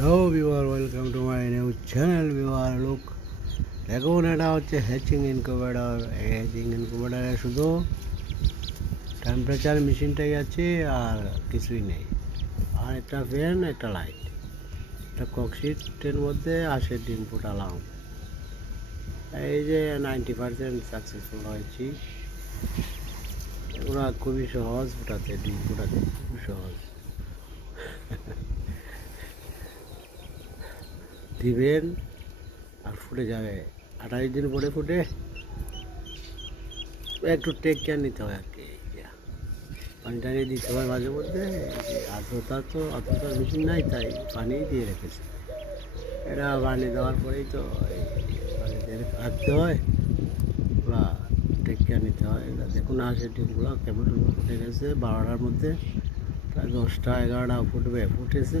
Hello viewer, welcome to my new channel viewer. Look, দেখুন এটা হচ্ছে হ্যাচিং ইনকিউবেটর। এই হ্যাচিং ইনকিউবেটারে শুধু টেম্পারেচার মেশিনটাই আছে আর কিছুই নেই, আর একটা ফ্যান, একটা লাইট, একটা ককশিটের মধ্যে 80 ডিম ফুটালাম। এই যে 90% সাকসেসফুল হয়েছি। এগুলো খুবই সহজ ফুটাতে, ডিম ফুটাতে খুবই সহজ। দিবেন আর ফুটে যাবে। 28 দিন পরে ফুটে। একটু টেক কেয়ার নিতে হয় আর কি। পানি টানি দিতে হয় মাঝে মধ্যে। আর্দ্রতার মেশিন নাই, তাই পানি দিয়ে রেখেছি। এটা পানি দেওয়ার পরেই তো পানি দিয়ে রাখতে হয় বা টেক কেয়ার নিতে হয়। এটা দেখুন, হাঁসের ডিমগুলো কেমন সুন্দর ফুটে গেছে। 12টার মধ্যে প্রায় 10টা 11টা ফুটবে, ফুটেছে